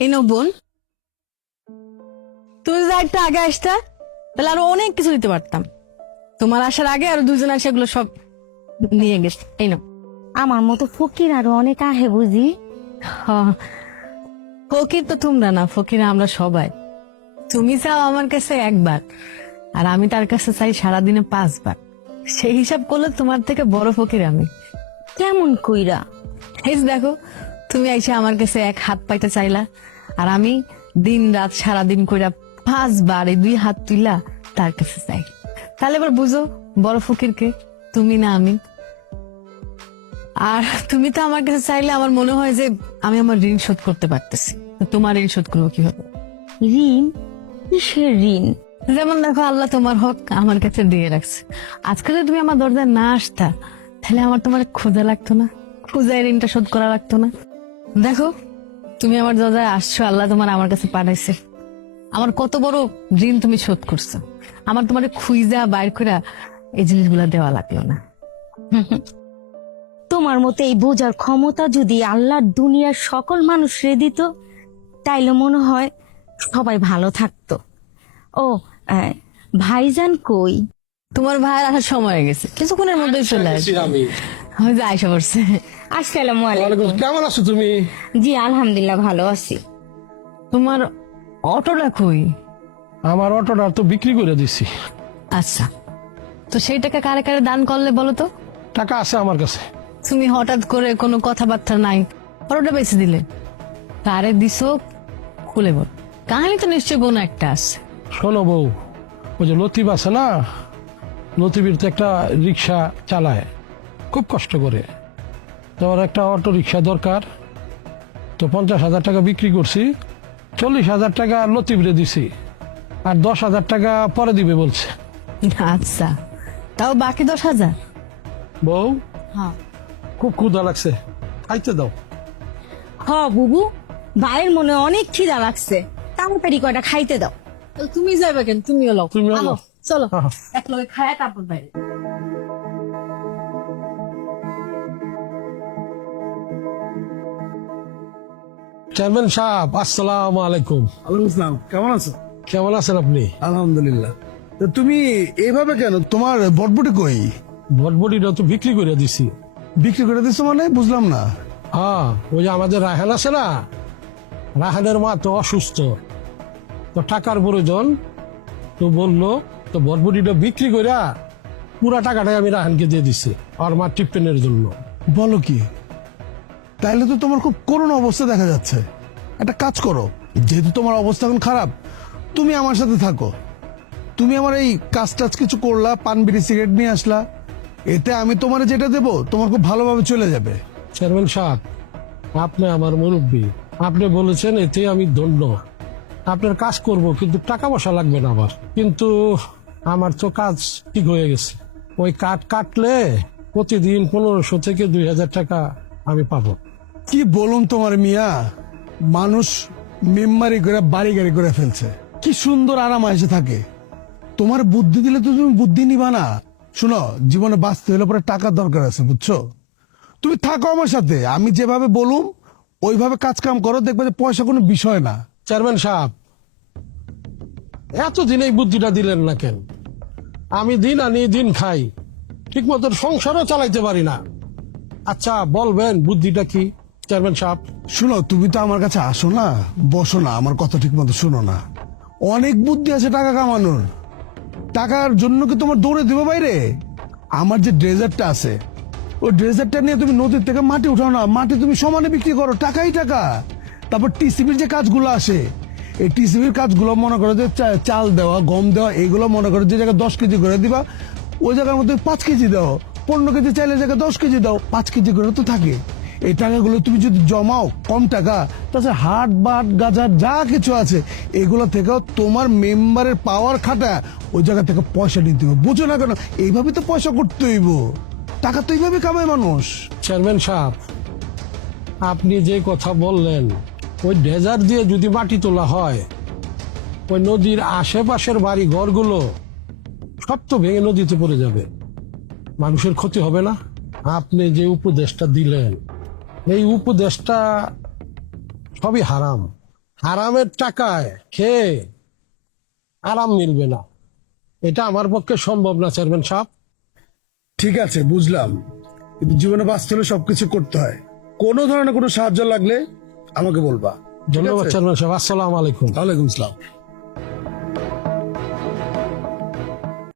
এই নাও বোন, তুমি যদি একটা আগে আসতা তাহলে আরো অনেক কিছু দিতে পারতাম। তোমার আসার আগে আরো দুজন আসে এগুলো সব নিয়ে গেছে। এই নাও। আমার মতো ফকির আরো অনেক আহে বুঝি। ফকির তো তোমরা না, ফকির আমরা সবাই। তুমি চাও আমার কাছে একবার, আর আমি তার কাছে চাই সারাদিনে 5 বার। সেই হিসাব করলে তোমার থেকে বড় ফকির আমি। কেমন কইরা? এই যে দেখো, তুমি আইসা আমার কাছে এক হাত পাইতে চাইলা, আর আমি দিন রাত সারাদিন কইরা 5 বার এই 2 হাত তুইলা তার কাছে চাই। তাহলে এবার বুঝো বড় ফকির কে, তুমি না আমি। আর তুমি তো আমার কাছে চাইলে আমার মনে হয় যে আমি আমার ঋণ শোধ করতে পারতেছি। তো তোমার ঋণ শোধ করবো কিভাবে? ঋণ? কিসের ঋণ? যেমন দেখো, আল্লাহ তোমার হক আমার কাছে দিয়ে রাখছে। আজকে যদি তুমি আমার দরজায় না আসতা, তাহলে আমার তোমার ক্ষুধা লাগতো না, ক্ষুধায় ঋণটা শোধ করা লাগতো না। দেখো, তুমি আমার দরজায় আসছো, আল্লাহ তোমার আমার কাছে পাঠাইছে। আমার কত বড় ঋণ তুমি শোধ করছো। আমার তোমার খুইজা বাইর করে এই জিনিসগুলা দেওয়া লাগলো না। তোমার মতো এই বোঝার ক্ষমতা যদি আল্লাহর দুনিয়ার সকল মানুষরে দিত, তাইলে মনে হয় সবাই ভালো থাকতো। ও ভাইজান কই? তোমার ভাইয়ের আসার সময় হয়ে গেছে, কিছুক্ষণের মধ্যেই চলে আসবে। আমি আমি যে আয়সা পড়ছে। আসসালামু আলাইকুম। কেমন আছো তুমি? জি আলহামদুলিল্লাহ ভালো আছি। তোমার অটোটা কই? আমার অটোটা তো বিক্রি করে দিছি। আচ্ছা, তো সেই টাকা কারে কারে দান করলে বলো তো? টাকা আছে আমার কাছে। তুমি হঠাৎ করে কোনো কথাবার্তা নাই, অটোটা বেঁচে দিলে। কারে দিছো খুলে বল, কাহিনী তো নিশ্চয় কোনো একটা আছে। শোনো বউ, ওই যে লতিফ আছে না, লতিফের তো একটা রিক্সা চালায়, খুব কষ্ট করে। তো ওর একটা অটো রিক্সা দরকার, তো 50,000 টাকা বিক্রি করছি, 40,000 টাকা লতিফরে দিছি, আর 10,000 টাকা পরে দিবে বলছে। আচ্ছা, তাও বাকি 10,000? বউ, হ্যাঁ। খুব ক্ষুধা লাগছে, খাইতে দাও। হ বুবু, ভাইয়ের মনে অনেক খিদা লাগছে, তাড়াতাড়ি কয়টা খাইতে দাও। তুমি যাবে কেন? তুমিও লও। তুমিও আহো, লও। চলো আহো। এক লগে খায়া তারপর বাইরে। চেয়ারম্যান সাহেব, আসসালামু আলাইকুম। ওয়ালাইকুম আসসালাম। কেমন আছো? কেমন আছেন আপনি? আলহামদুলিল্লাহ। তো তুমি এইভাবে কেন? তোমার বটবটি কই? ভটভটিটা তো বিক্রি করে দিছি। বিক্রি করে দিছো মানে বুঝলাম না। হ্যাঁ, ওই যে আমাদের রায়হান আছে না, রায়হানের মা তো অসুস্থ, তো টাকার প্রয়োজন, তো বললো তো ভটভটিটা বিক্রি করে পুরা টাকাটাই আমি রায়হানকে দিয়ে দিছি আর মা ট্রিটমেন্টের জন্য। বলো কি? তাইলে তো তোমার খুব করুণ অবস্থা দেখা যাচ্ছে। একটা কাজ করো, যেহেতু তোমার অবস্থা এখন খারাপ, তুমি আমার সাথে থাকো। তুমি আমার এই কাজ টাজ কিছু করলা, পান বিড়ি সিগারেট নিয়ে আসলা, এতে আমি তোমার যেটা দেবো তোমার খুব ভালোভাবে চলে যাবে। চেয়ারম্যান সাহেব, আপনি আমার মুরব্বী, আপনি বলেছেন, এতে আমি ধন্য। আপনার কাজ করব, কিন্তু টাকা পয়সা লাগবে না আমার। কিন্তু আমার তো কাজ ঠিক হয়ে গেছে, ওই কাঠ কাটলে প্রতিদিন 1500 থেকে 2000 টাকা আমি পাবো। কি বলুন তোমার মিয়া, মানুষ মেম্বারি করে বাড়ি গাড়ি করে ফেলছে, কি সুন্দর আরাম এসে থাকে। তোমার বুদ্ধি দিলে তো তুমি বুদ্ধি নিবা না। শুনো, জীবনে বাঁচতে হলে পরে টাকার দরকার আছে, বুঝছো? তুমি থাকো আমার সাথে, আমি যেভাবে বলুম ওইভাবে কাজ কাম করো, দেখবে যে পয়সা কোনো বিষয় না। চেয়ারম্যান সাহেব, এতদিন এই বুদ্ধিটা দিলেন না কেন? আমি দিন আনি দিন খাই, ঠিক মতো সংসারও চালাইতে পারি না। আচ্ছা বলবেন বুদ্ধিটা কি চেয়ারম্যান সাহেব? শুনো, তুমি তো আমার কাছে আসো না, বসো না, আমার কথা ঠিক মতো শুনো না। অনেক বুদ্ধি আছে টাকা কামানোর। টাকার জন্য কি তোমার দৌড়ে দিবে বাইরে? আমার যে ড্রেজারটা আছে, ওই ড্রেজারটা নিয়ে তুমি নদীর থেকে মাটি উঠাও না, মাটি তুমি সমানে বিক্রি করো, টাকাই টাকা। তারপর টিসিবির যে কাজগুলো আসে, এই টিসিবির কাজগুলো মনে করো যে চাল দেওয়া, গম দেওয়া, এইগুলো মনে করো যে জায়গায় 10 কেজি করে দিবা, ওই জায়গার মধ্যে 5 কেজি দাও। 15 কেজি চাইলে জায়গায় 10 কেজি দাও, 5 কেজি করে তো থাকে। এই টাকাগুলো তুমি যদি জমাও, কম টাকা, তাছাড়া হাট বাট গাজার যা কিছু আছে, এগুলো থেকেও তোমার মেম্বারের পাওয়ার খাটা ওই জায়গা থেকে পয়সা নিতে হবে। বুঝো না কেন? এইভাবে তো পয়সা করতে হইব, টাকা তো এইভাবে কামায় মানুষ। চেয়ারম্যান সাহেব, আপনি যে কথা বললেন, ওই ডেজার দিয়ে যদি মাটি তোলা হয়, ওই নদীর আশেপাশের বাড়ি ঘরগুলো সব তো ভেঙে নদীতে পড়ে যাবে, মানুষের ক্ষতি হবে না? আপনি যে উপদেশটা দিলেন, এই উপদেশটা সবই হারাম। হারামের টাকায় খেয়ে আরাম মিলবে না, এটা আমার পক্ষে সম্ভব না চেয়ারম্যান সাহেব। ঠিক আছে, বুঝলাম, কিন্তু জীবনে বাঁচতে হলে সবকিছু করতে হয়। কোনো ধরনের কোনো সাহায্য লাগলে আমাকে বলবা। ঠিক ধন্যবাদ আছে? চেয়ারম্যান সাহেব, আসসালামু আলাইকুম। ওয়ালাইকুম আসসালাম।